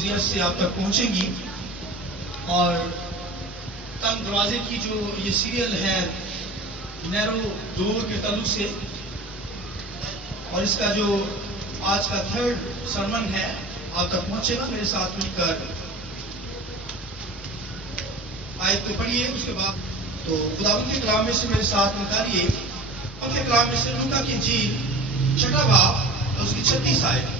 موزیت سے آپ تک پہنچیں گی. اور تنگ دروازے کی جو یہ سیریل ہے نیرو ڈور کے تعلق سے، اور اس کا جو آج کا تھرڈ سرمن ہے آپ تک پہنچے گا. میرے ساتھ مل کر آیت کو پڑھیے. اس کے بعد تو خداوند کے کلام میں سے میرے ساتھ نکالیے ان کے کلام میں سے لوکا کی انجیل 6 باب اور اس کی 36 آیت.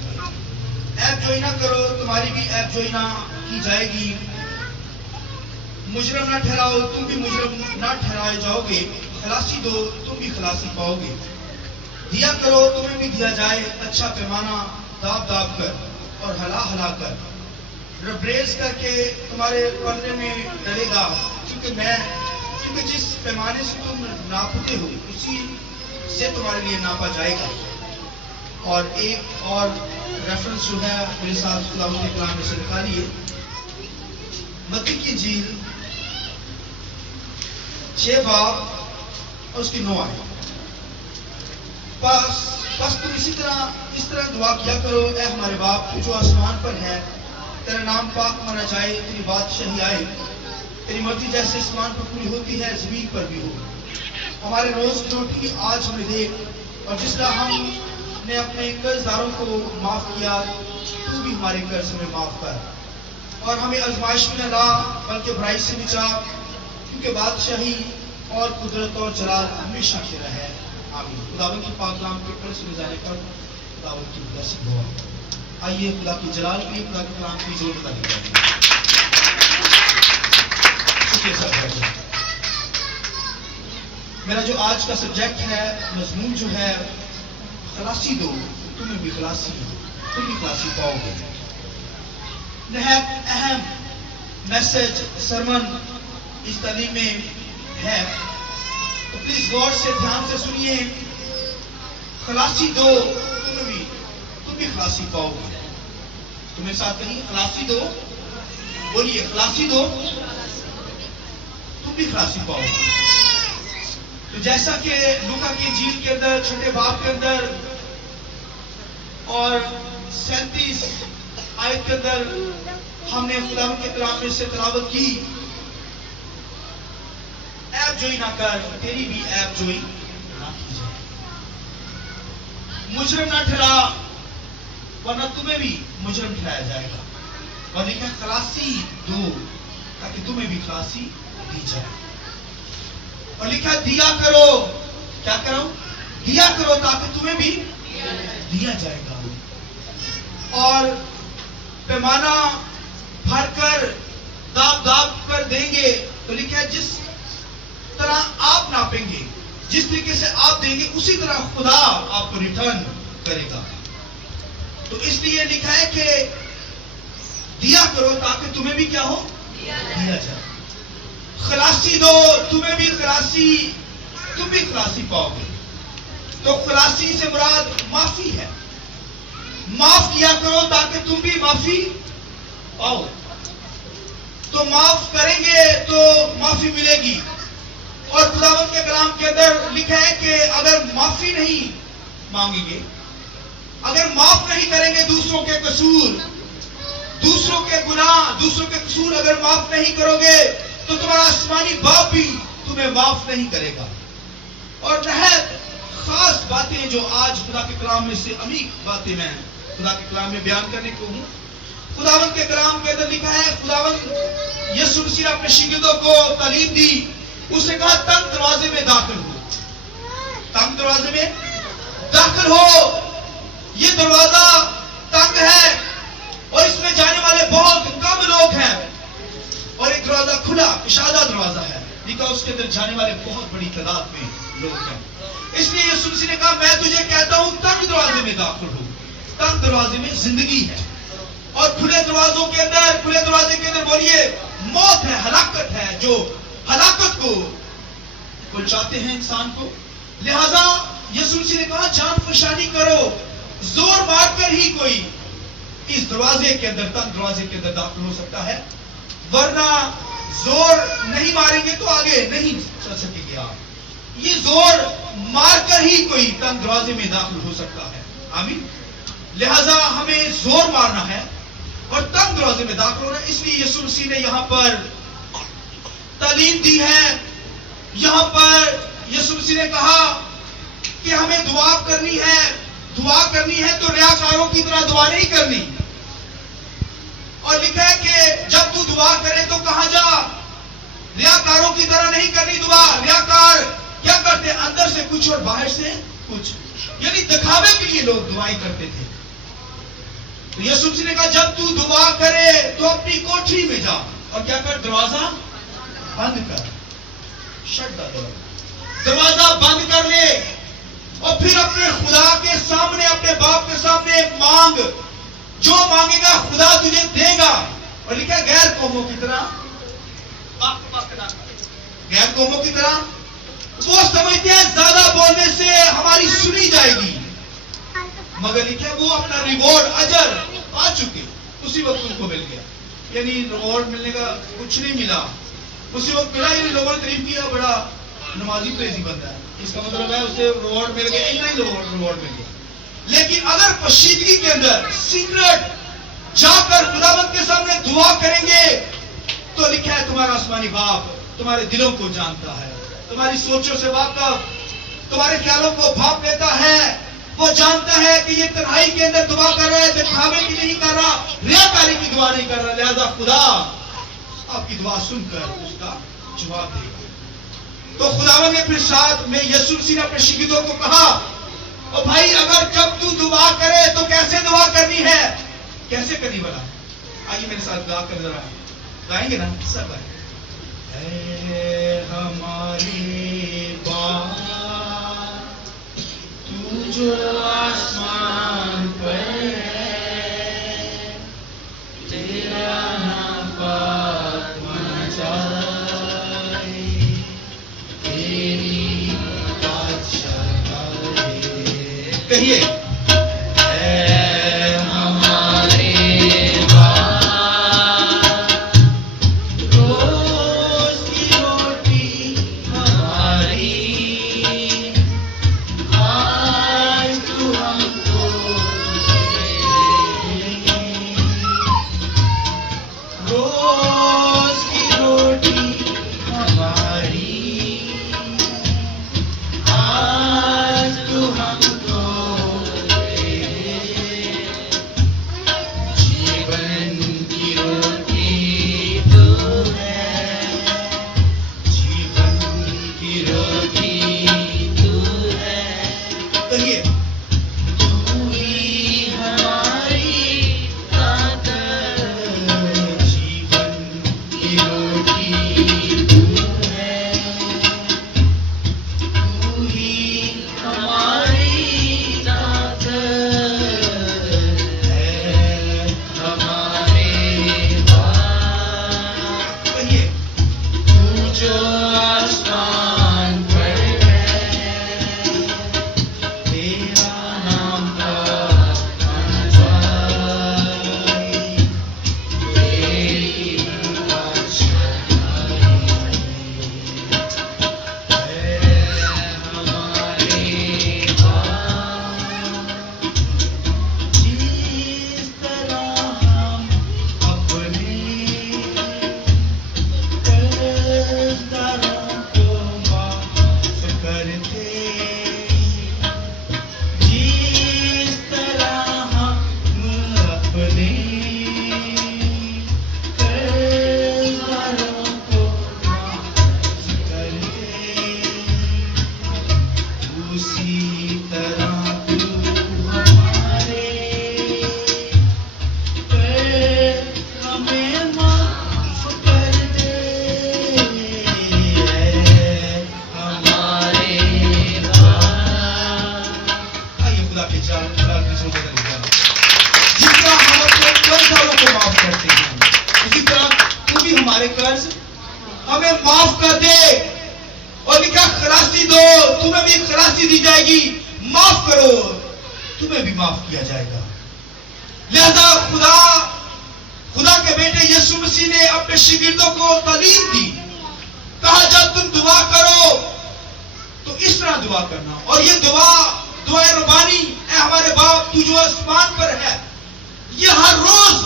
عیب جوئی نہ کرو، تمہاری بھی عیب جوئی نہ کی جائے گی. مجرم نہ ٹھہراؤ، تم بھی مجرم نہ ٹھہرائے جاؤ گے. خلاصی دو، تم بھی خلاصی پاؤ گے. دیا کرو، تمہیں بھی دیا جائے. اچھا پیمانہ داب داب کر اور ہلا ہلا کر، ربریز کر کے تمہارے پلڑے میں ڈلے گا. کیونکہ جس پیمانے سے تم ناپتے ہو اسی سے تمہارے لیے ناپا جائے گا. اور ایک اور ریفرنس جو ہے میرے ساتھ خداوند کے کلام میں سے نکالیے. متی کی انجیل 6 باب اور اس کی 9 آیت. بس تم اس طرح دعا کیا کرو: اے ہمارے باپ جو آسمان پر ہے، تیرا نام پاک مانا جائے، تیری بادشاہی آئے، تیری مرضی جیسے آسمان پر پوری ہوتی ہے زمین پر بھی ہو. ہمارے روز کی روٹی آج ہمیں دے، اور جس طرح ہم نے اپنے قرض داروں کو معاف کیا، تو بھی ہمارے قرض ہمیں معاف کر. اور ہمیں آزمائش میں نہ لا بلکہ برائی سے بچا، کیونکہ بادشاہی اور قدرت اور جلال ہمیشہ تیرا ہے. آمین. خداوند کی پاک کلام کے پڑھ سنے جانے پر خداوند کی بلیسنگ ہو. آئیے خدا کی جلال کے لیے خدا کے کلام کی ضرورت ادا کریں. شکریہ صاحب. میرا جو آج کا سبجیکٹ ہے، مضمون جو ہے خلاصی دو، تمہیں بھی خلاصی، تم بھی خلاصی پاؤ گے. نہایت اہم میسج سرمن اس تعلیم میں ہے، تو پلیز غور سے دھیان سے سنیے. خلاصی دو، تم بھی خلاصی پاؤ گے. تمہیں ساتھ کہیں خلاصی دو، بولیے خلاصی دو، تم بھی خلاصی پاؤ گے. تو جیسا کہ لوکا کی انجیل کے اندر 6 باب کے اندر اور 37 آیت کے اندر ہم نے خداوند کے کلام میں سے تلاوت کی، عیب جوئی نہ کر، تیری بھی عیب جوئی نہ کی جائے. مجرم نہ ٹھہرا، ورنہ تمہیں بھی مجرم ٹھہرایا جائے گا. اور لکھا خلاصی دو، تاکہ تمہیں بھی خلاصی دی جائے. اور لکھا دیا کرو، کیا کرو؟ دیا کرو تاکہ تمہیں بھی دیا جائے گا. اور پیمانہ بھر کر داب داب کر دیں گے. تو لکھا ہے جس طرح آپ ناپیں گے، جس طریقے سے آپ دیں گے، اسی طرح خدا آپ کو ریٹرن کرے گا. تو اس لیے لکھا ہے کہ دیا کرو تاکہ تمہیں بھی کیا ہو؟ دیا جائے. خلاصی دو، تمہیں بھی خلاصی، تم بھی خلاصی پاؤ گے. تو خلاصی سے مراد معافی ہے. معاف کیا کرو تاکہ تم بھی معافی پاؤ. تو معاف کریں گے تو معافی ملے گی. اور خداوند کے کلام کے اندر لکھا ہے کہ اگر معافی نہیں مانگیں گے، اگر معاف نہیں کریں گے دوسروں کے قصور، دوسروں کے گناہ، دوسروں کے قصور اگر معاف نہیں کرو گے تو تمہارا آسمانی باپ بھی تمہیں معاف نہیں کرے گا. اور نہایت خاص باتیں جو آج خدا کے کلام میں سے عمیق باتیں میں خدا کے کلام میں بیان کرنے کو ہوں. خداوند کے کلام کے اندر لکھا ہے، خداوند یسوع مسیح نے اپنے شاگردوں کو تعلیم دی. اس نے کہا تنگ دروازے میں داخل ہو، تنگ دروازے میں داخل ہو. یہ دروازہ تنگ ہے اور اس میں جانے والے بہت کم لوگ ہیں. اور ایک دروازہ کھلا، کشادہ دروازہ ہے، لکھا اس کے اندر جانے والے بہت بڑی تعداد میں لوگ ہیں. اس لیے یسوع مسیح نے کہا میں تجھے کہتا ہوں تنگ دروازے میں داخل ہو. تنگ دروازے میں زندگی ہے، اور کھلے دروازوں کے اندر، کھلے دروازے کے اندر بولیے موت ہے، ہلاکت ہے، جو ہلاکت کو پہنچاتے ہیں انسان کو. لہذا یسوع مسیح نے کہا جان فشانی کرو، زور مار کر ہی کوئی اس دروازے کے اندر، تنگ دروازے کے اندر داخل ہو سکتا ہے، ورنہ زور نہیں ماریں گے تو آگے نہیں چل سکیں گے آپ. یہ زور مار کر ہی کوئی تنگ دروازے میں داخل ہو سکتا ہے. آمین. لہذا ہمیں زور مارنا ہے اور تنگ دروازے میں داخل ہونا. اس لیے یسوع مسیح نے یہاں پر تعلیم دی ہے. یہاں پر یسوع مسیح نے کہا کہ ہمیں دعا کرنی ہے. دعا کرنی ہے تو ریاکاروں کی طرح دعا نہیں کرنی. اور لکھا ہے کہ جب تو دعا کرے تو کہاں جا, ریاکاروں کی طرح نہیں کرنی دعا. ریاکار کیا کرتے, اندر سے کچھ اور باہر سے کچھ, یعنی دکھاوے کے لیے لوگ دعائیں کرتے تھے. تو یسوع مسیح نے کہا جب تو دعا کرے تو اپنی کوٹھی میں جا اور کیا کر, دروازہ بند کر. شٹ دا ڈور, دروازہ بند کر لے اور پھر اپنے خدا کے سامنے, اپنے باپ کے سامنے مانگ. جو مانگے گا خدا تجھے دے گا. اور لکھا ہے غیر قوموں کی طرح, غیر قوموں کی طرح وہ سمجھتے ہیں زیادہ بولنے سے ہماری سنی جائے گی, مگر لکھا ہے وہ اپنا ریوارڈ اجر پا چکے. اسی وقت ان کو مل گیا, یعنی ریوارڈ ملنے کا کچھ نہیں ملا, اسی وقت ملا. یعنی لوگوں نے تعریف کیا بڑا نمازی پریزی بندہ ہے, اس کا مطلب ہے اسے ریوارڈ مل گیا, اتنا ہی ریوارڈ مل گیا. لیکن اگر پوشیدگی کے اندر سیکرٹ جا کر خداوند کے سامنے دعا کریں گے تو لکھا ہے تمہارا آسمانی باپ تمہارے دلوں کو جانتا ہے, تمہاری سوچوں سے واقف, تمہارے خیالوں کو بھاپ لیتا ہے. وہ جانتا ہے کہ یہ تنہائی کے اندر دعا کر رہا ہے, دکھاوے کی نہیں کر رہا, ریاکاری کی دعا نہیں کر رہا. لہذا خدا آپ کی دعا سن کر اس کا جواب دے گا. تو خداوند نے پھر ساتھ میں یسوع مسیح نے اپنے شاگردوں کو کہا, اور بھائی اگر جب تو دعا کرے تو کیسے دعا کرنی ہے, کیسے کرنی بنا. آئیے میرے ساتھ دعا کر ذرا, گائیں گے نا سب. اے ہمارے باپ تو جو آسمان پر ہے, تیرا نام پاک ہونا چاہے, تیری بادشاہی. کہیے ہمیں معاف کر دے. اور لکھا خلاصی دو, تمہیں بھی خلاصی دی جائے گی. معاف کرو, تمہیں بھی معاف کیا جائے گا. لہذا خدا کے بیٹے یسوع مسیح نے اپنے شاگردوں کو تعلیم دی, کہا جب تم دعا کرو تو اس طرح دعا کرنا. اور یہ دعائے ربانی, اے ہمارے باپ تو جو آسمان پر ہے, یہ ہر روز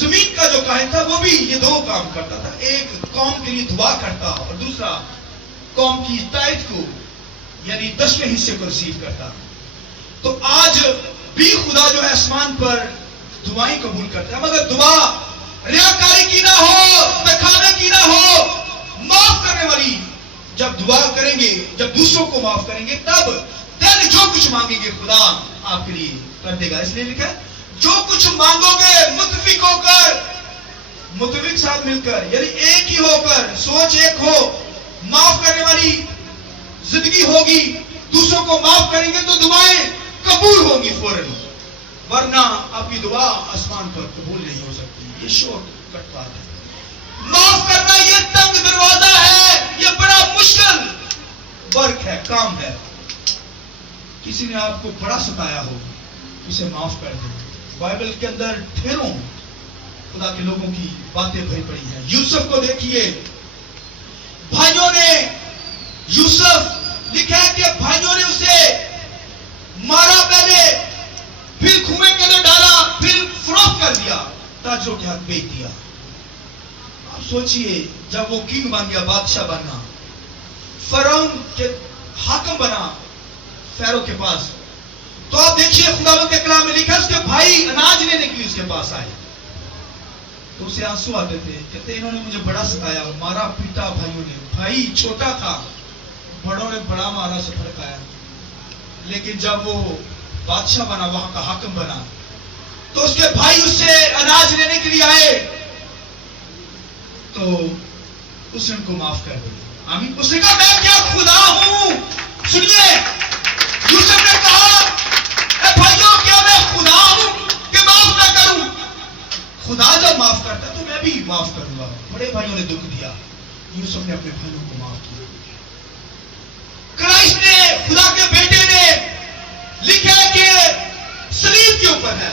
زمین کا جو کاہن تھا وہ بھی یہ دو کام کرتا تھا. ایک قوم کے لیے دعا کرتا اور دوسرا قوم کی تائید کو یعنی 10ویں حصے کو ریسیو کرتا. تو آج بھی خدا جو ہے آسمان پر دعائیں قبول کرتا ہے، مگر دعا ریاکاری کی نہ ہو، دکھانے کی نہ ہو، معاف کرنے والی. جب دعا کریں گے، جب دوسروں کو معاف کریں گے، تب دل جو کچھ مانگیں گے خدا آپ کے لیے کر دے گا. اس لیے لکھا ہے جو کچھ مانگو گے متفق ہو کر، متفق ساتھ مل کر، یعنی ایک ہی ہو کر، سوچ ایک ہو، معاف کرنے والی زندگی ہوگی، دوسروں کو معاف کریں گے تو دعائیں قبول ہوں گی فوراً، ورنہ آپ کی دعا آسمان پر قبول نہیں ہو سکتی. یہ شارٹ کٹ بات ہے. معاف کرنا یہ تنگ دروازہ ہے، یہ بڑا مشکل ورک ہے، کام ہے. کسی نے آپ کو بڑا ستایا ہو، اسے معاف کر دیں. بائبل کے اندر ڈھیروں خدا کے لوگوں کی باتیں بھری پڑی ہیں. یوسف کو دیکھیے، بھائیوں نے یوسف لکھا ہے کہ بھائیوں نے اسے مارا پہلے، پھر کنویں کے اندر ڈالا، پھر فروخت کر دیا، تاجروں کے ہاتھ بیچ دیا. آپ سوچئے جب وہ کنگ بن گیا، بادشاہ بنا، فرعون کے حاکم بنا فیرو کے پاس، تو آپ دیکھیے خداوند کے کلام میں لکھا اس کے بھائی اناج لینے کے لیے اس کے پاس آئے تو اسے آنسو آتے تھے، کہتے انہوں نے مجھے بڑا ستایا، مارا پیٹا بھائیوں نے. بھائی چھوٹا تھا، بڑوں نے بڑا مارا، سے پھڑکایا. لیکن جب وہ بادشاہ بنا، وہاں کا حاکم بنا، تو اس کے بھائی اس سے اناج لینے کے لیے آئے تو اس نے ان کو معاف کر دیا. آمین. اس نے کہا میں کیا خدا ہوں؟ سنیے، یوسف نے کہا اے بھائیوں کیا میں خدا ہوں کہ معاف نہ کروں؟ خدا جب معاف کرتا ہے تو میں بھی معاف کروں گا. بڑے بھائیوں نے دکھ دیا، یوسف نے اپنے بھائیوں کو معاف کیا. کرائسٹ نے، خدا کے بیٹے نے لکھا ہے کہ صلیب کے اوپر ہے،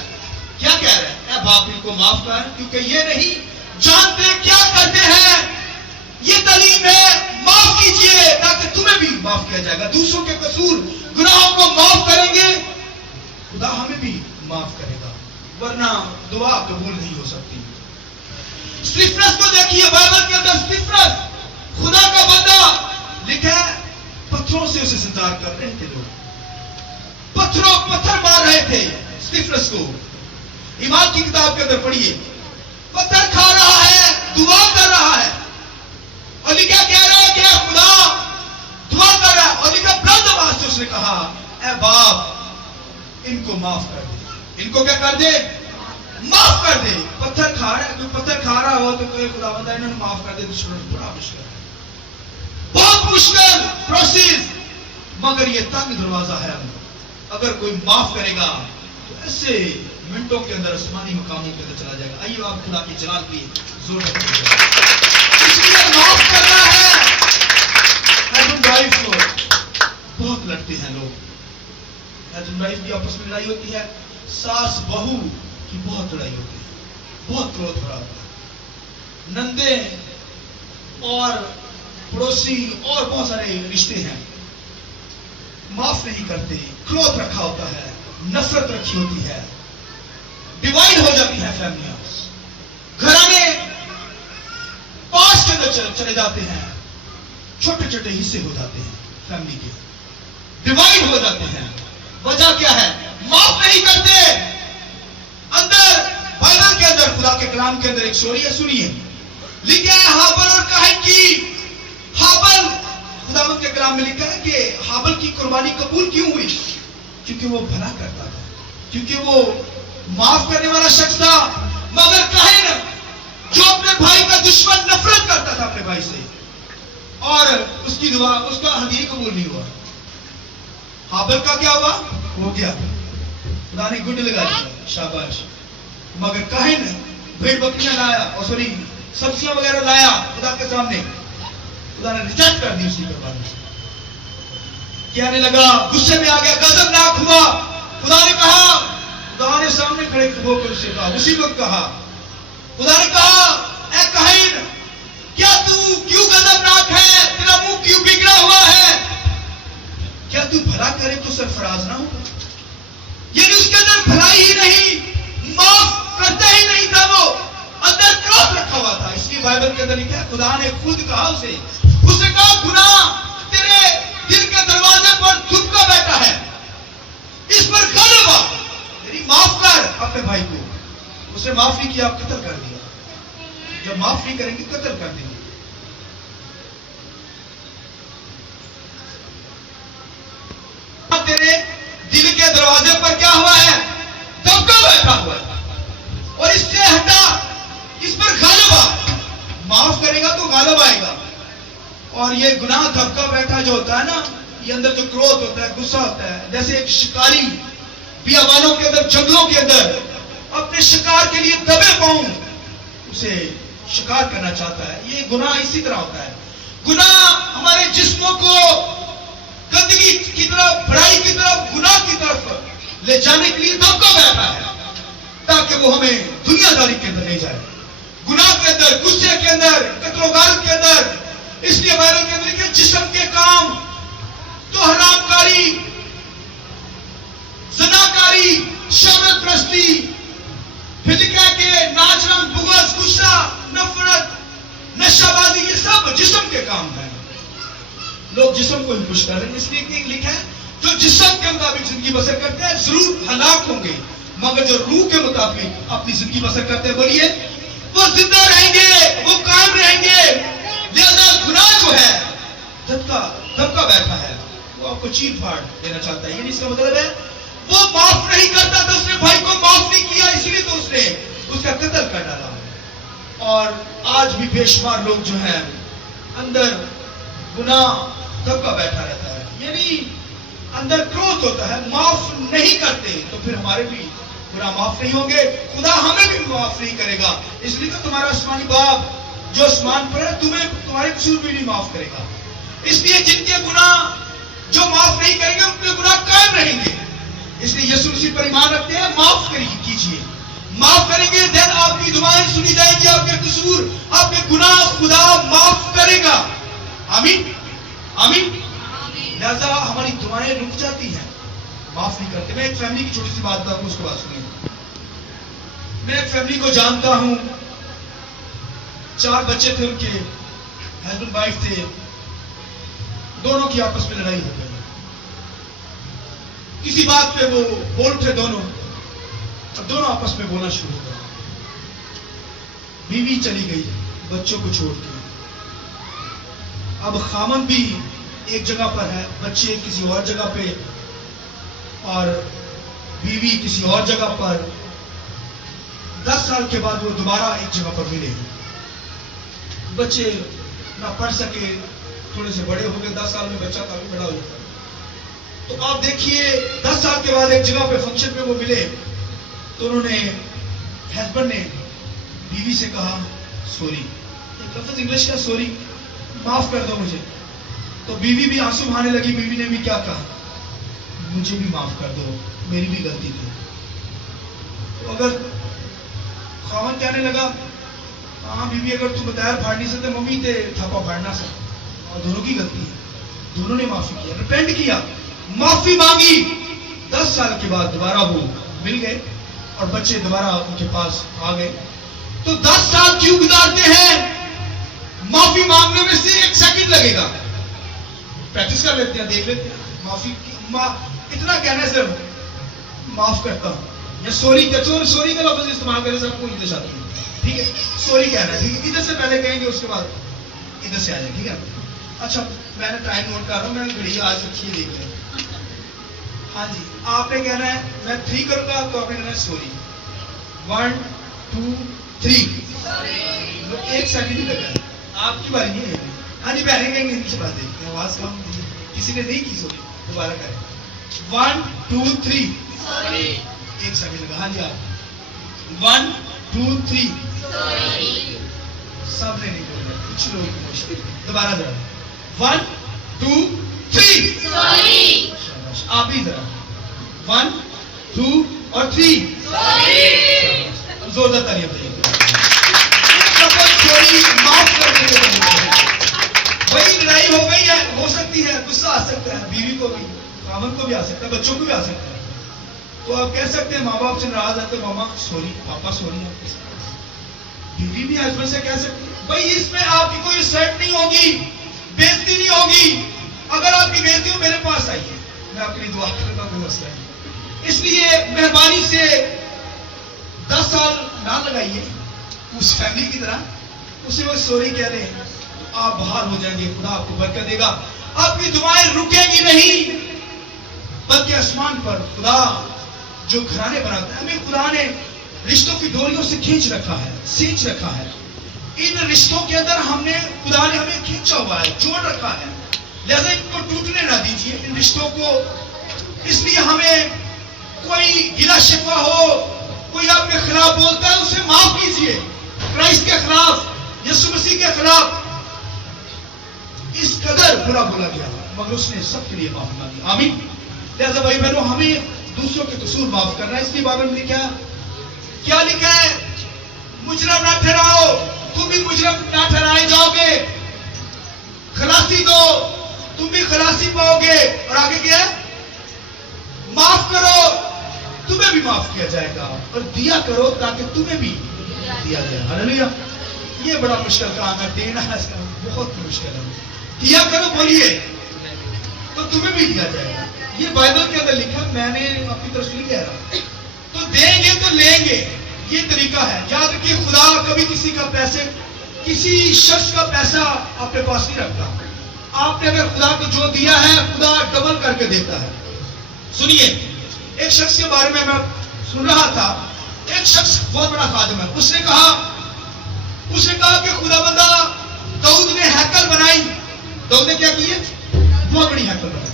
کیا کہہ رہے ہیں؟ اے باپ ان کو معاف کر، کیونکہ یہ نہیں جانتے کیا کرتے ہیں. یہ تعلیم ہے، معاف کیجئے تاکہ تمہیں بھی معاف کیا جائے گا. دوسروں کے قصور گناہوں کو معاف کریں گے، خدا ہمیں بھی معاف کرے گا، ورنہ دعا قبول نہیں ہو سکتی. سٹیفنس کو دیکھیے، بائبل کے اندر سٹیفنس خدا کا بندہ لکھا ہے پتھروں سے اسے انتظار کر رہے تھے. لوگ پتھر مار رہے تھے سٹیفنس کو. ایمان کی کتاب کے اندر پڑھیے، پتھر کھا رہا ہے، دعا کر رہا ہے، اور لکھا کہہ رہا ہے کہ خدا دعا کر رہا ہے، اور لکھا بلند آواز سے اس نے کہا اے باپ ان کو معاف کر دے. ان کو کیا کر دے؟ معاف کر دے. پتھر کھا رہا ہے، کوئی پتھر کھا رہا ہو تو کوئی خدا بندہ انہوں نے معاف کر دے، دشمن بڑا مشکل ہے، بہت مشکل پروسیس، مگر یہ تنگ دروازہ ہے. اگر کوئی معاف کرے گا تو ایسے منٹوں کے اندر آسمانی مقاموں کے اندر چلا جائے گا. آئیے آپ خدا کی جلال کی زور رکھیں. اس لیے معاف کرنا ہے. ہسبینڈ وائف بہت لڑتے ہیں لوگ، ہسبینڈ وائف کی آپس میں لڑائی ہوتی ہے، ساس بہو کی بہت لڑائی ہوتی ہے، بہت کروھ بھرا ہوتا ہے. نندے اور پڑوسی اور بہت سارے رشتے ہیں، معاف نہیں کرتے، کروھ رکھا ہوتا ہے، نفرت رکھی ہوتی ہے، ڈیوائڈ ہو جاتی ہیں فیملیاں، گھرانے پاس کے اندر چلے جاتے ہیں، چھوٹے چھوٹے حصے ہو جاتے ہیں، فیملی کے ڈیوائڈ ہو جاتے ہیں. وجہ کیا ہے؟ معاف نہیں کرتے. اندر بائبل کے اندر خدا کے کلام کے اندر ایک سٹوری ہے، سنیے. لکھا ہے ہابل اور قائن کی. ہابل، خداوند کے کلام میں لکھا ہے کہ ہابل کی قربانی قبول کیوں ہوئی؟ کیونکہ وہ بھلا کرتا تھا، کیونکہ وہ معاف کرنے والا شخص تھا. مگر قائن جو اپنے بھائی کا دشمن، نفرت کرتا تھا اپنے بھائی سے، اور اس کی دعا، اس کا ہدیہ قبول نہیں ہوا. ہابل کا کیا ہوا؟ ہو گیا، خدا نے گڈ لگا دیا، شاباش. مگر قائن بھیڑ بکریاں لایا، اور سوری سبزیاں وغیرہ لایا خدا کے سامنے، خدا نے ریجیکٹ کر دی اس کی قربانی. کہنے لگا، غصے میں آ گیا، غضبناک ہوا. خدا نے کہا، خدا نے سامنے کھڑے ہو کر اسے کہا، اسی وقت کہا، خدا نے کہا اے قائن کیا تو کیوں غضبناک ہے؟ تیرا منہ کیوں بگڑا ہوا ہے؟ کیا تو بھلا کرے تو سرفراز نہ ہوگا؟ یعنی اس کے اندر بھلائی ہی نہیں، معاف کرتا ہی نہیں تھا وہ. بائبل کے اندر لکھا ہے خدا نے خود کہا اسے، اس نے کہا گناہ تیرے دل کے دروازے پر تھپکا بیٹھا ہے، اس پر غلبہ، یعنی معاف کر اپنے بھائی کو. اسے معاف نہیں کیا، قتل کر دیا. جب معاف نہیں کریں گے قتل کر دیں گے. تیرے دل کے دروازے پر کیا ہوا ہے؟ دھبکا بیٹھا ہوا ہے، اور اس سے ہٹا، اس پر غالب آ. معاف کرے گا تو غالب آئے گا. اور یہ گناہ دھبکا بیٹھا جو ہوتا ہے نا، یہ اندر جو کروھ ہوتا ہے، غصہ ہوتا ہے، جیسے ایک شکاری بیابانوں کے اندر، جنگلوں کے اندر اپنے شکار کے لیے دبے پاؤں اسے شکار کرنا چاہتا ہے. یہ گناہ اسی طرح ہوتا ہے. گناہ ہمارے جسموں کو گندگی کی طرف، برائی کی طرف، گناہ کی طرف لے جانے کے لیے دھبکا بیٹھا ہے، تاکہ وہ ہمیں دنیا داری کے اندر لے جائے، گناہ کے اندر، غصے کے اندر، قتل و غارت کے اندر. اس لیے بائبل کے اندر لکھا جسم کے کام تو حرام کاری، زناکاری، شہوت پرستی، پھر لکھا ہے کہ ناچ رنگ، بغض، غصہ، نفرت، نشہ بازی، یہ سب جسم کے کام ہیں. لوگ جسم کو ہی خوش کر رہے ہیں. اس لیے کہ لکھا ہے جو جسم کے مطابق زندگی بسر کرتے ہیں ضرور ہلاک ہوں گے، مگر جو روح کے مطابق اپنی زندگی بسر کرتے ہیں، بولیے، وہ زندہ رہیں گے، وہ قائم رہیں گے. لہذا گناہ جو ہے دھبکا بیٹھا ہے، وہ آپ کو چیر پھاڑ دینا چاہتا ہے. یعنی اس کا مطلب ہے وہ معاف نہیں کرتا تھا، اس نے بھائی کو معاف نہیں کیا، اس لیے تو اس نے اس کا قتل کر ڈالا. اور آج بھی بے شمار لوگ جو ہیں اندر گناہ دھبکا بیٹھا رہتا ہے، یعنی اندر کروھ ہوتا ہے، معاف نہیں کرتے تو پھر ہمارے بھی گناہ معاف نہیں ہوں گے، خدا ہمیں بھی معاف نہیں کرے گا. اس لیے تو تمہارا آسمانی باپ جو آسمان پر ہے تمہیں تمہارے قصور بھی نہیں معاف کرے گا. اس لیے جن کے گناہ جو معاف نہیں کریں گے ان کے گناہ قائم رہیں گے. اس لیے یسوع مسیح پر ایمان رکھتے ہیں، معاف کیجیے. معاف کریں گے دین آپ کی دعائیں سنی جائیں گی، آپ کے قصور، آپ کے گناہ خدا معاف کرے گا. آمین آمین. لہذا ہماری دعائیں رک جاتی ہیں، معاف نہیں کرتے. میں ایک فیملی کی چھوٹی سی بات بتا ہوں، اس کے بعد سنیے. میں ایک فیملی کو جانتا ہوں، 4 بچے تھے، ان کے ہسبینڈ وائف تھے، دونوں کی آپس میں لڑائی ہو گئی. کسی بات پہ وہ بول اٹھے دونوں، اور دونوں آپس میں بولنا شروع ہو گئے. بیوی چلی گئی بچوں کو چھوڑ کے. اب خامن بھی ایک جگہ پر ہے، بچے کسی اور جگہ پہ، اور بیوی کسی اور جگہ پر. 10 سال کے بعد وہ دوبارہ ایک جگہ پر ملے. بچے نہ پڑھ سکے، تھوڑے سے بڑے ہو گئے. 10 سال میں بچہ کافی بڑا ہو جاتا ہے. تو آپ دیکھیے 10 سال کے بعد ایک جگہ پہ فنکشن پہ وہ ملے، تو انہوں نے، ہسبینڈ نے بیوی سے کہا سوری. ایک لفظ انگلش کا سوری، معاف کر دو مجھے. تو بیوی بھی آنسو بہانے لگی. بیوی نے بھی کیا کہا؟ مجھے بھی معاف کر دو، میری بھی غلطی تھی. تو اگر خاوند کہنے لگا ہاں بیوی اگر تم بتایا پھاڑ نہیں سکتے، ممی تے تھاپا پھاڑنا سکتا، اور دونوں کی غلطی ہے. دونوں نے معافی کیا، ریپینٹ کیا، معافی مانگی. 10 سال کے بعد دوبارہ وہ مل گئے اور بچے دوبارہ ان کے پاس آ گئے. تو 10 سال کیوں گزارتے ہیں؟ معافی مانگنے میں سے 1 سیکنڈ لگے گا. پریکٹس کر لیتے ہیں، دیکھ لیتے ہیں. معافی اتنا کہنا ہے صرف معاف کرتا ہوں، یا سوری کا لفظ استعمال کریں، سب کو ادھر آتی ہے. ٹھیک ہے، سوری کہنا ہے. ٹھیک ہے، ادھر سے پہلے کہیں گے، اس کے بعد ادھر سے آ جائیں. ٹھیک ہے. اچھا میں نے ٹائم نوٹ کر رہا ہوں، میں نے گھڑی آج رکھی ہے، دیکھ لیں. ہاں جی، آپ نے کہنا ہے، میں 3 کروں گا تو آپ نے کہنا ہے سوری. 1 2 3. 1 سیکنڈ ہی لگا ہے، آپ کی باری نہیں ہے. ہاں جی، پہلے کہیں گے، پیچھے بات دیکھتے ہیں، آواز کم کسی نے نہیں کی. سوری دوبارہ کریں. 1 2 3. 1 سیکنڈ لگا. ہاں جی، آپ 1 2 3. سب نے نہیں بولا، کچھ لوگ. دوبارہ ذرا 1 2 3. آپ ہی ذرا 1 2 اور 3. زوردار تالیاں بجائیے. چوری معاف کرنے کے لیے وہی لڑائی ہو گئی ہے، ہو سکتی ہے، غصہ آ سکتا ہے، بیوی کو بھی، خاوند کو بھی آ سکتا ہے، بچوں کو بھی آ سکتا ہے. تو آپ کہہ سکتے ہیں ماں باپ سے ناراض آتے، ماما سوری، پاپا سوری. بیوی بھی ہسبینڈ سے کہہ سکتی ہے، بھائی اس میں آپ کی کوئی سیٹ نہیں ہوگی، بےزتی نہیں ہوگی. اگر آپ کی بےزتی ہو میرے پاس آئیے، میں آپ کے لیے دعا کروں گا، کوئی مسئلہ نہیں. اس لیے مہربانی سے 10 سال نہ لگائیے اس فیملی کی طرح، اسے وہ سوری کہہ دیں، آپ بحال ہو جائیں گے، خدا آپ کو برکت دے گا. آپ کی دعائیں رکیں گی نہیں، بلکہ آسمان پر خدا جو گھرانے بناتا ہے، ہمیں خدا نے رشتوں کی ڈوریوں سے کھینچ رکھا ہے، سینچ رکھا ہے. ان رشتوں کے اندر خدا نے ہمیں کھینچا ہوا ہے، جوڑ رکھا ہے. لہذا ان کو ٹوٹنے نہ دیجیے، ان رشتوں کو. اس لیے ہمیں کوئی گلا شکوہ ہو، کوئی آپ کے خلاف بولتا ہے، اسے معاف کیجیے. کرائسٹ کے خلاف، یسوع مسیح کے خلاف اس قدر برا بولا گیا مگر اس نے سب کے لیے معاف مانگی. آمین. لہذا بھائی بہنوں، ہمیں دوسروں کے قصور معاف کرنا ہے. اس لیے بائبل میں کیا لکھا ہے؟ مجرم نہ ٹھہراؤ، تم بھی مجرم نہ ٹھہرائے جاؤ گے. خلاصی دو، تم بھی خلاصی پاؤ گے. اور آگے کیا ہے؟ معاف کرو، تمہیں بھی معاف کیا جائے گا. اور دیا کرو تاکہ تمہیں بھی دیا جائے. ہاللیلویا. یہ بڑا مشکل کام ہے، دینا ہے اس کا بہت مشکل ہے. دیا کرو بولیے تو تمہیں بھی دیا جائے گا. یہ بائبل کے اندر لکھا، میں نے اپنی طرف سے نہیں کہہ رہا. تو دیں گے تو لیں گے، یہ طریقہ ہے. یاد رکھیے، خدا کبھی کسی شخص کا پیسہ اپنے پاس نہیں رکھتا. آپ نے اگر خدا کو جو دیا ہے، خدا ڈبل کر کے دیتا ہے. سنیے، ایک شخص کے بارے میں سن رہا تھا. ایک شخص بہت بڑا خادم ہے. اس نے کہا کہ خدا بندہ داؤد نے ہیکل بنائی. داؤد نے کیا کیا؟ بہت بڑی ہیکل بنائی.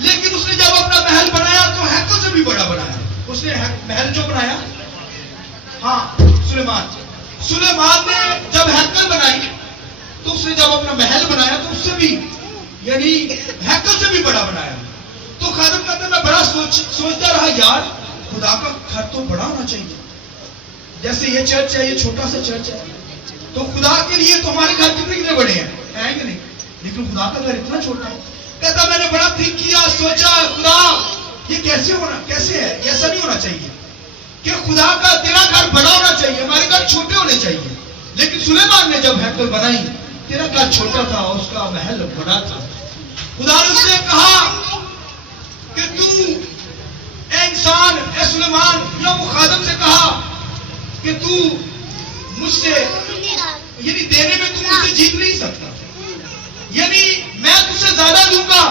لیکن اس نے جب اپنا محل بنایا تو ہیکل سے بھی بڑا بنایا. اس نے محل جو بنایا، ہاں سلیمان نے جب ہیکل بنائی تو اس نے جب اپنا محل بنایا تو اس سے بھی، یعنی ہیکل سے بھی بڑا بنایا. تو خادم کہتا ہے میں بڑا سوچتا رہا، یار خدا کا گھر تو بڑا ہونا چاہیے. جیسے یہ چرچ ہے، یہ چھوٹا سا چرچ ہے، تو خدا کے لیے تو ہمارے گھر کتنے بڑے ہیں کہ نہیں؟ لیکن خدا کا گھر اتنا چھوٹا ہے. کہتا میں نے بڑا تھنک کیا، سوچا خدا یہ کیسے ہے؟ ایسا نہیں ہونا چاہیے کہ خدا کا تیرا گھر بڑا ہونا چاہیے، ہمارے گھر چھوٹے ہونے چاہیے. لیکن سلیمان نے جب ہیکل بنائی، تیرا گھر چھوٹا تھا، اس کا محل بڑا تھا. خدا نے اس سے کہا کہ تو اے انسان، اے سلیمان، یا وہ خادم سے کہا کہ تو مجھ سے، یعنی دینے میں تو مجھ سے جیت نہیں سکتا، یعنی میں تجھ سے زیادہ دوں گا،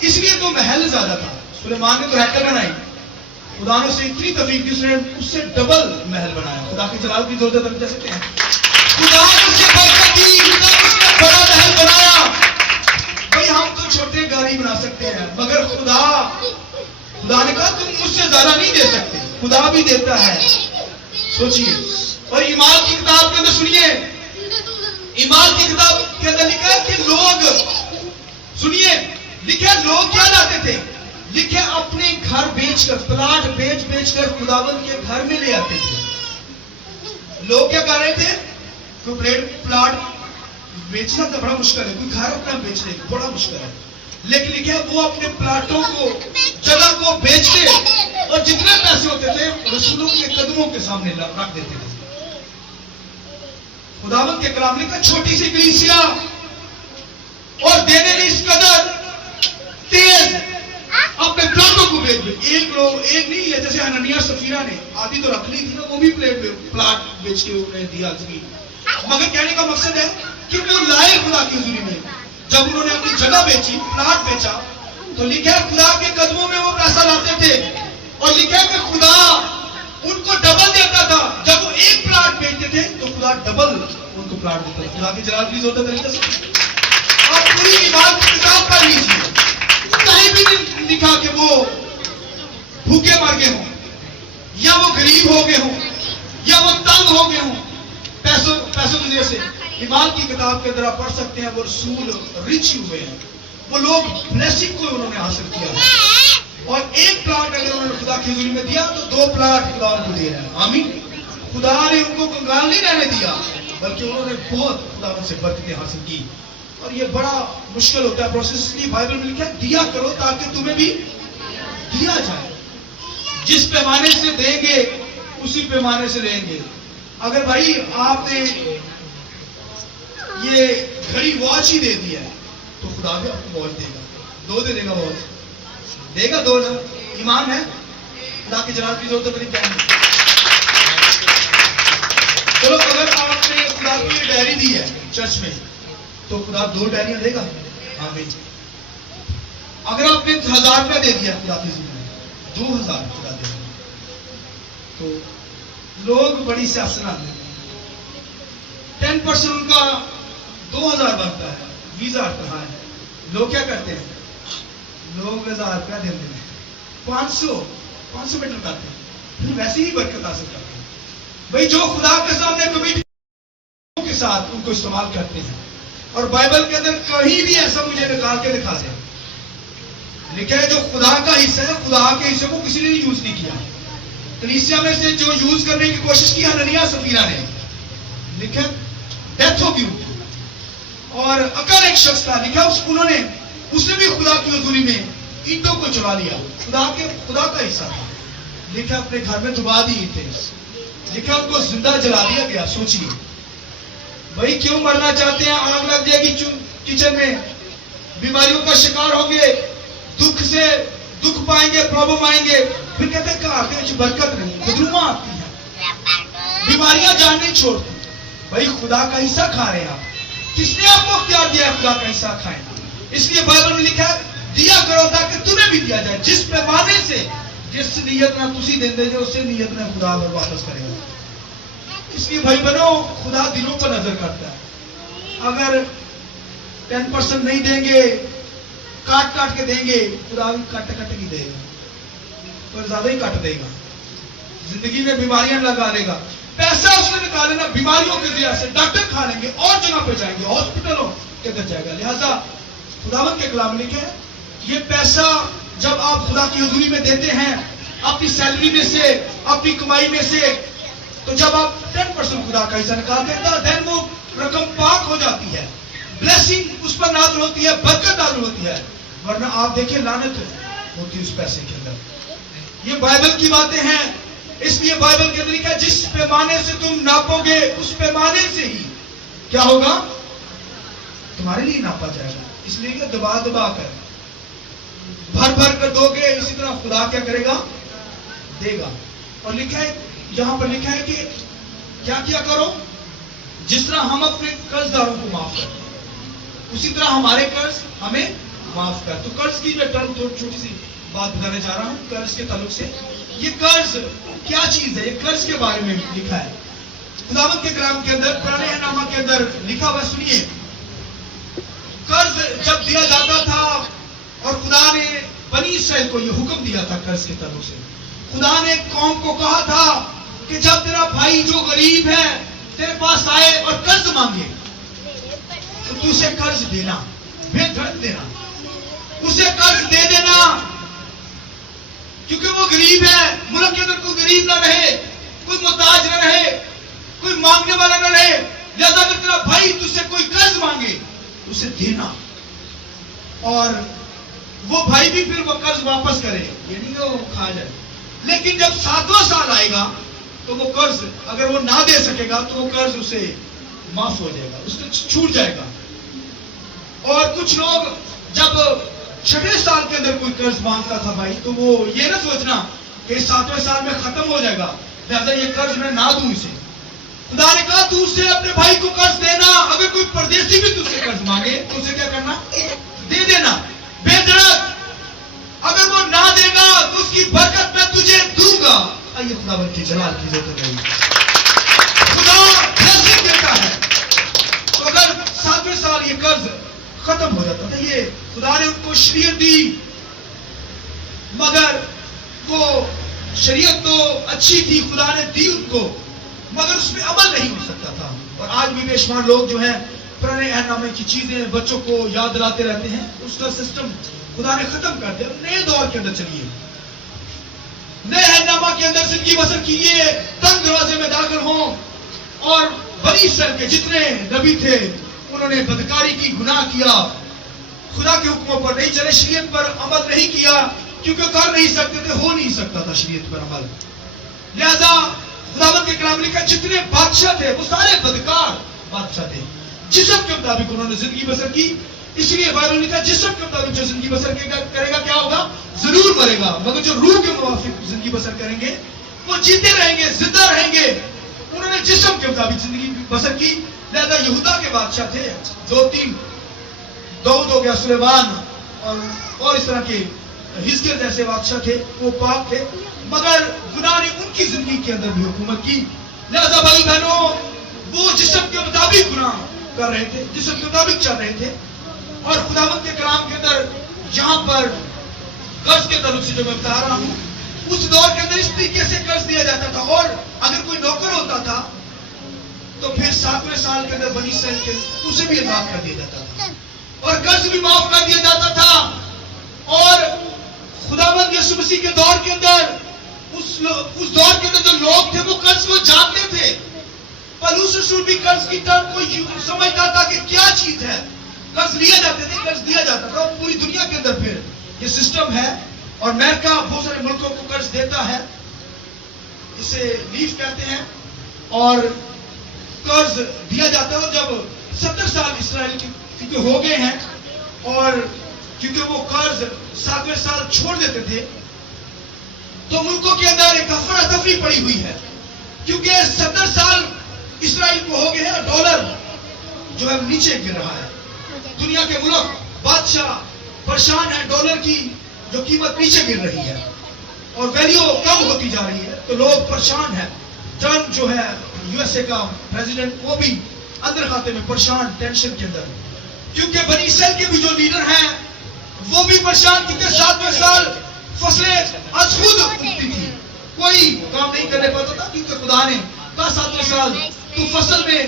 اس لیے تو محل زیادہ تھا. سلیمان نے تو ہیکل بنائی، خدا نے اسے اتنی توفیق دی، اس نے اس سے ڈبل محل بنایا. خدا کی جلال کی ضرورت ہم کہہ سکتے ہیں. خدا نے اسے برکت دی، اس نے بڑا محل بنایا. بھائی ہم تو چھوٹے گھر ہی بنا سکتے ہیں، مگر خدا نے کہا تم مجھ سے زیادہ نہیں دے سکتے. خدا بھی دیتا ہے. سوچیے. اور ایمان کی کتاب کے اندر سنیے، ایمان کی کتاب کے اندر لکھا ہے کہ لوگ، سنیے، لکھے لوگ کیا لاتے تھے؟ لکھے اپنے گھر بیچ کر، پلاٹ بیچ کر خداوند کے گھر میں لے آتے تھے. لوگ کیا کر رہے تھے؟ کوئی پلاٹ بیچنا تو بڑا مشکل ہے، کوئی گھر اپنا بیچنے بڑا مشکل ہے. لیکن لکھے وہ اپنے پلاٹوں کو، جگہ کو بیچتے اور جتنے پیسے ہوتے تھے رسولوں کے قدموں کے سامنے رکھ دیتے تھے. خداوند کے کلام نے کہا چھوٹی سی کلیسیا اور دینے میں اس قدر تیز، اپنے پلاٹوں کو ایک نہیں ہے. جیسے ہنانیہ سفیرہ نے آدھی تو رکھ لی تھی نا، وہ بھی پلاٹ بیچ کے انہیں دیا تھی. مگر کہنے کا مقصد ہے کہ وہ لائے خدا کی حضوری میں. جب انہوں نے اپنی جگہ بیچی، پلاٹ بیچا، تو لکھا خدا کے قدموں میں وہ پیسہ لاتے تھے. اور لکھا کہ خدا ان کو ڈبل دیتا تھا. جب وہ ایک پلاٹ بیچتے تھے تو خدا ڈبل ان کو پلاٹ دیتا تھا. خدا کی جلال کی ضرورت ہے. آپ پوری ایمان کی کتاب پڑھ لیجیے، کہیں بھی نہیں لکھا کہ وہ بھوکے مر گئے ہوں، یا وہ غریب ہو گئے ہوں، یا وہ تنگ ہو گئے ہوں پیسوں کی وجہ سے. ایمان کی کتاب کے اندر آپ پڑھ سکتے ہیں وہ رسول رچ ہوئے ہیں، وہ لوگ بلیسنگ کو انہوں نے حاصل کیا ہے. اور ایک پلاٹ اگر انہوں نے خدا کی حضوری میں دیا تو 2 پلاٹ خدا ان کو دے رہے ہیں. آمین. خدا نے ان کو کنگال نہیں رہنے دیا، بلکہ انہوں نے بہت خدا ان سے برکتیں حاصل کی. اور یہ بڑا مشکل ہوتا ہے پروسیس. اس لیے بائبل میں لکھا ہے دیا کرو تاکہ تمہیں بھی دیا جائے. جس پیمانے سے دیں گے اسی پیمانے سے لیں گے. اگر بھائی آپ نے یہ گھڑی واچ ہی دے دی ہے تو خدا بھی آپ کو واچ دے گا. 2 دے گا واچ دے گا 2 نا. ایمان ہے خدا کے جلال کی ضرورت نہیں کیا ہے. چلو اگر آپ نے خدا کی ڈائری دی ہے چرچ میں تو خدا 2 ڈائریاں دے گا. آمین. اگر آپ نے 1000 روپیہ دے دیا خدا کی زندگی میں 2000 خدا دے گا. تو لوگ بڑی سیاست آتے ہیں. 10% ان کا 2000 بنتا ہے. ویزا کہاں ہے؟ لوگ کیا کرتے ہیں؟ لوگ 1000 روپیہ دے دیتے ہیں. 500 میٹر کرتے ہیں. پھر ویسے ہی برکت حاصل کرتے ہیں. بھائی جو خدا کے سامنے کمیٹی کے ساتھ ان کو استعمال کرتے ہیں. اور بائبل کے اندر کہیں بھی ایسا مجھے نکال کے دکھا دیں لکھا ہے جو خدا کا حصہ ہے خدا کے حصے کو کسی نے یوز نہیں کیا. کلیسیا میں سے جو یوز کرنے کی کوشش کی حنانیہ سفیرہ نے لکھا ڈیتھ ہو گئی. اور اکر ایک شخص تھا لکھا اس نے بھی خدا کی حضوری میں اینٹوں کو چلا لیا. خدا کا حصہ تھا. لکھا اپنے گھر میں دبا دیے تھے. لکھا ان کو زندہ جلا دیا گیا. سوچیے بھائی کیوں مرنا چاہتے ہیں؟ آگ لگ جائے گی کچن میں, بیماریوں کا شکار ہوں گے, دکھ پائیں گے, پرابلم آئیں گے. پھر کہتے ہیں کہ آگے برکت نہیں, بدروما آتی ہے, بیماریاں جان نہیں چھوڑتی. بھائی خدا کا حصہ کھا رہے ہیں آپ. کس نے آپ کو اختیار دیا ہے خدا کا حصہ کھائیں؟ اس لیے بائبل میں لکھا ہے دیا کرو تاکہ تمہیں بھی دیا جائے. جس پیمانے سے جس نیت نہ تسی دیں دے اسے نیت نہ خدا اور واپس کرے گا. اس لیے بھائی بنو خدا دلوں پر نظر کرتا ہے. اگر 10% نہیں دیں گے, کاٹ کے دیں گے, خدا بھی کٹ کے دے گا, اور زیادہ ہی کٹ دے گا. زندگی میں بیماریاں لگا دے گا. پیسہ اس نے نکالے نا بیماریوں کے ذریعے سے. ڈاکٹر کھا لیں گے, اور جگہ پہ جائیں گے, ہاسپٹلوں کے اندر جائے گا. لہذا خداوند کے کلام لکھے یہ پیسہ جب آپ خدا کی حضوری میں دیتے ہیں اپنی سیلری میں سے, اپنی کمائی میں سے, تو جب آپ 10% خدا کا حصہ نکال دیتا دین وہ رقم پاک ہو جاتی ہے. بلیسنگ اس پر نازل ہوتی ہے, برکت نازل ہوتی ہے. ورنہ آپ دیکھیں لعنت ہوتی ہے اس پیسے کے اندر. یہ بائبل کی باتیں ہیں. اس لیے بائبل کے اندر لکھا ہے جس پیمانے سے تم ناپو گے اس پیمانے سے ہی کیا ہوگا تمہارے لیے ناپا جائے گا. اس لیے کہ دبا کر بھر کر دو گے, اسی طرح خدا کیا کرے گا دے گا. اور لکھا ہے یہاں پر لکھا ہے کہ کیا کرو جس طرح ہم اپنے قرض داروں کو معاف کرتے ہیں اسی طرح ہمارے قرض ہمیں معاف کر. تو قرض کی میں چھوٹی سی بات بتانے جا رہا ہوں قرض کے تعلق سے. یہ قرض کیا چیز ہے؟ یہ قرض کے بارے میں لکھا ہے خداوند کے کلام کے اندر, پرانے احنامہ کے اندر لکھا ہوا. سنیے, قرض جب دیا جاتا تھا اور خدا نے بنی اسرائیل کو یہ حکم دیا تھا قرض کے تعلق سے. خدا نے قوم کو کہا تھا کہ جب تیرا بھائی جو غریب ہے تیرے پاس آئے اور قرض مانگے تو تو اسے قرض دینا, بے دھڑک دینا, اسے قرض دے دینا, کیونکہ وہ غریب ہے. ملک کے اندر کوئی غریب نہ رہے, کوئی محتاج نہ رہے, کوئی مانگنے والا نہ رہے. لہذا اگر تیرا بھائی تجھ سے کوئی قرض مانگے اسے دینا, اور وہ بھائی بھی پھر وہ قرض واپس کرے, یہ نہیں کہ وہ کھا جائے. لیکن جب 7واں سال آئے گا تو وہ قرض اگر وہ نہ دے سکے گا تو وہ قرض اسے معاف ہو جائے گا, اس سے چھوٹ جائے گا. اور کچھ لوگ جب 6ویں سال کے اندر کوئی قرض مانگتا تھا بھائی تو وہ یہ نہ سوچنا کہ 7ویں سال میں ختم ہو جائے گا لہذا یہ قرض میں نہ دوں اسے. خدا نے کہا تو اسے اپنے بھائی کو قرض دینا. اگر کوئی پردیسی بھی تجھ سے قرض مانگے تو اسے کیا کرنا, دے دینا بے دھڑک. اگر وہ نہ دے گا تو اس کی برکت میں تجھے دوں گا. آئیے خدا بن کی جلال کی ضرورت نہیں, خدا بلیسنگ دیتا ہے. تو اگر 7ویں سال یہ قرض ختم ہو جاتا تھا, یہ خدا نے ان کو شریعت دی مگر وہ شریعت تو اچھی تھی خدا نے دی ان کو مگر اس میں عمل نہیں ہو سکتا تھا. اور آج بھی بے شمار لوگ جو ہیں پرانے احنامے کی چیزیں بچوں کو یاد دلاتے رہتے ہیں. اس کا سسٹم خدا نے ختم کر دیا. نئے دور کے اندر چلیے, نئے احنامہ کے اندر زندگی بسر کیجیے, تنگ دروازے میں داخل ہوں. اور بنی اسرائیل کے جتنے نبی تھے انہوں نے بدکاری کی, گناہ کیا, خدا کے حکموں پر نہیں چلے, شریعت پر عمل نہیں کیا کیونکہ کر نہیں سکتے تھے, ہو نہیں سکتا تھا شریعت پر عمل. لہذا خداوند کے کلام لکھا جتنے بادشاہ تھے وہ سارے بدکار بادشاہ تھے. جسم کے مطابق انہوں نے زندگی بسر کی. اس لیے بائبل نے کہا جسم کے مطابق جو زندگی بسر کرے گا کیا ہوگا؟ ضرور مرے گا. مگر جو روح کے موافق زندگی بسر کریں گے وہ جیتے رہیں گے, زندہ رہیں گے. انہوں نے جسم کے مطابق زندگی بسر کی. لہذا یہودا کے بادشاہ تھے 2-3, داؤد ہو گیا, سلیمان اور اس طرح کے حزقیل جیسے بادشاہ تھے, وہ پاک تھے, مگر گناہ نے ان کی زندگی کے اندر بھی حکومت کی. لہذا بھائی بہنوں, وہ جسم کے مطابق گناہ کر رہے تھے, جسم کے مطابق چل رہے تھے. اور خداوند کے کلام کے اندر یہاں پر قرض کے تعلق سے جو میں بتا رہا ہوں, اس دور کے اندر اس طریقے سے قرض دیا جاتا تھا. اور اگر کوئی نوکر ہوتا تھا تو پھر 7ویں سال کے اندر بنی اسرائیل کے اسے بھی معاف کر دیا جاتا تھا, اور قرض بھی معاف کر دیا جاتا تھا. اور خداوند یسوع مسیح کے دور کے اندر اس دور کے اندر جو لوگ تھے وہ قرض کو جانتے تھے. پولس رسول بھی قرض کی ٹرم کو سمجھتا تھا کہ کیا چیز ہے. قرض لیا جاتے تھے, قرض دیا جاتا تھا. پوری دنیا کے اندر پھر یہ سسٹم ہے, اور امریکہ بہت سارے ملکوں کو قرض دیتا ہے, اسے لیف کہتے ہیں. اور قرض دیا جاتا ہے. جب 70 سال اسرائیل کیونکہ ہو گئے ہیں, اور کیونکہ وہ قرض 7ویں سال چھوڑ دیتے تھے, تو ملکوں کے اندر ایک افراتفری پڑی ہوئی ہے. کیونکہ 70 سال اسرائیل کو ہو گئے ہیں, ڈالر جو ہے نیچے گر رہا ہے. دنیا کے ملک بادشاہ پریشان ہے, ڈالر کی جو قیمت نیچے گر رہی ہے اور ویلیو کم ہوتی جا رہی ہے, تو لوگ پریشان ہیں. ٹرمپ جو ہے USA کا پریزیڈنٹ, وہ بھی اندر خاتے میں پریشان, ٹینشن کے اندر. کیونکہ بنی اسرائیل کے بھی جو لیڈر ہیں وہ بھی پریشان, کیونکہ 7ویں سال فصلیں از خود اگتی تھی, کوئی کام نہیں کرنے پاتا تھا. کیونکہ خدا نے کہا 7ویں سال تو فصل میں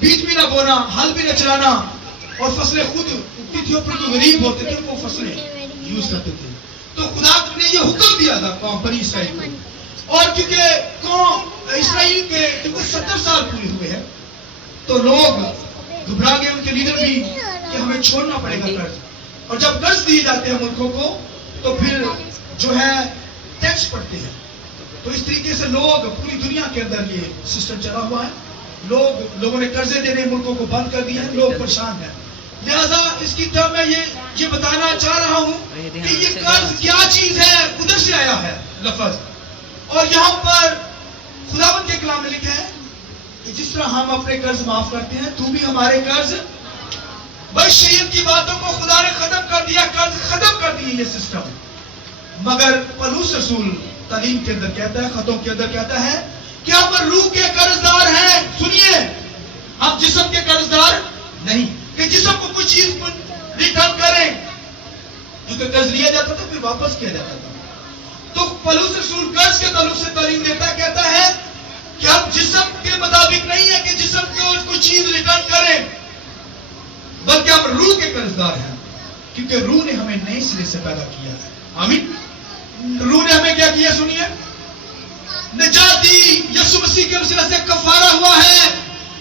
بیج بھی نہ بونا, ہل بھی نہ چلانا, اور فصلیں خود اگتی تھی. اور پھر جو غریب ہوتے تھے وہ فصلیں یوز کرتے تھے. تو خدا نے یہ حکم دیا تھا قوم بنی اسرائیل کو. اور کیونکہ قوم اسرائیل کے 70 سال پورے ہوئے ہیں, تو لوگ گھبرا گئے, ان کے لیڈر بھی, کہ ہمیں چھوڑنا پڑے گا قرض. اور جب قرض دیے جاتے ہیں ملکوں کو تو پھر جو ہے ٹیکس پڑتے ہیں. تو اس طریقے سے لوگ پوری دنیا کے اندر یہ سسٹم چلا ہوا ہے. لوگوں نے قرضے دینے ملکوں کو بند کر دیا ہے, لوگ پریشان ہیں. لہذا اس کی طرف میں یہ بتانا چاہ رہا ہوں کہ یہ قرض کیا چیز ہے, ادھر سے آیا ہے لفظ. اور یہاں پر خداوند کے کلام میں لکھا ہے کہ جس طرح ہم اپنے قرض معاف کرتے ہیں, تو بھی ہمارے قرض. بس شریعت کی باتوں کو خدا نے ختم کر دیا, قرض ختم کر دیے یہ سسٹم. مگر پولس رسول تعلیم کے اندر کہتا ہے, خطوں کے اندر کہتا ہے کہ ہم روح کے قرض دار ہیں. سنیے, ہم جسم کے قرض دار نہیں کہ جسم کو کچھ چیز ریٹرن کریں. کیونکہ قرض لیا جاتا تھا پھر واپس کیا جاتا تھا. تو پولس رسول قرض کے تعلق سے تعلیم دیتا ہے, کہتا ہے کہ ہم جسم کے مطابق نہیں ہے کہ جسم کو کوئی چیز ریٹرن کریں, بلکہ ہم روح کے قرض دار ہیں. کیونکہ روح نے ہمیں نئے سرے سے پیدا کیا ہے. آمین. روح نے ہمیں کیا کیا؟ سنیے, نجات دی, یسوع مسیح کے وسیلہ سے کفارہ ہوا ہے,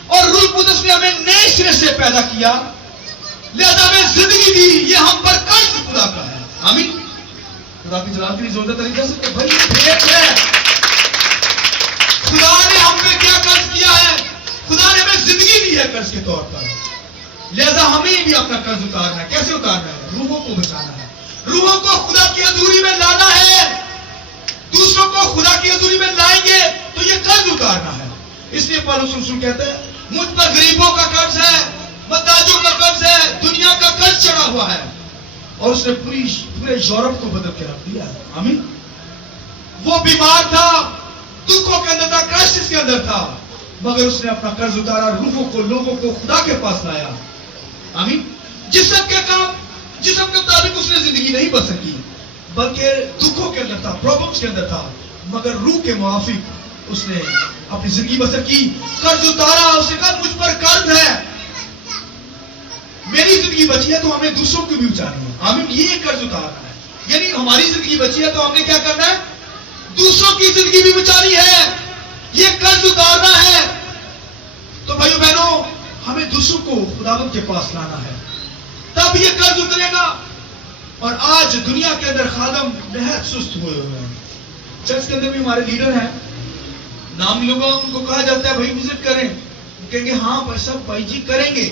اور روح القدس نے ہمیں نئے سرے سے پیدا کیا, لہذا ہمیں زندگی دی. یہ ہم پر قرض خدا کا ہے. آمین. خدا کی جلال کے لیے زوردار طریقے سے بھائی بھیٹ ہے. خدا نے ہم پہ کیا قرض کیا ہے؟ خدا نے ہمیں زندگی دی ہے قرض کے طور پر. لہذا ہمیں بھی اپنا قرض اتارنا ہے. کیسے اتارنا ہے؟ روحوں کو بچانا ہے, روحوں کو خدا کی حضوری میں لانا ہے. دوسروں کو خدا کی حضوری میں لائیں گے تو یہ قرض اتارنا ہے. اس لیے پولس رسول کہتے ہیں مجھ پر غریبوں کا قرض ہے, محتاجوں کا قرض ہے, دنیا کا قرض چڑھا ہوا ہے. اور اس نے پورے یورپ کو بدل کے رکھ دیا. آمین. وہ بیمار تھا, دکھوں کے اندر تھا, کرائسس کے اندر تھا, مگر اس نے اپنا قرض اتارا, روحوں کو, لوگوں کو خدا کے پاس لایا. آمین. جسم کے مطابق اس نے زندگی نہیں بسر کی, بلکہ دکھوں کے اندر تھا, پرابلمس کے اندر تھا, مگر روح کے موافق اس نے اپنی زندگی بسر کی. قرض اتارا, اس نے کہا مجھ پر قرض ہے, میری زندگی بچی ہے تو ہمیں دوسروں کی بھی بچانی ہے. آمین. یہ قرض اتارنا ہے, یعنی ہماری زندگی بچی ہے تو ہم نے کیا کرنا ہے؟ دوسروں کی زندگی بھی بچانی ہے. یہ قرض اتارنا ہے. تو بھائیو بہنوں, ہمیں دوسروں کو خداوند کے پاس لانا ہے, تب یہ قرض اترے گا. اور آج دنیا کے اندر خادم نہایت سست ہوئے ہیں. چرچ کے اندر بھی ہمارے لیڈر ہیں, نام لوگوں ان کو کہا جاتا ہے بھائی وزٹ کریں, کہیں گے ہاں بھائی صاحب بھائی جی کریں گے,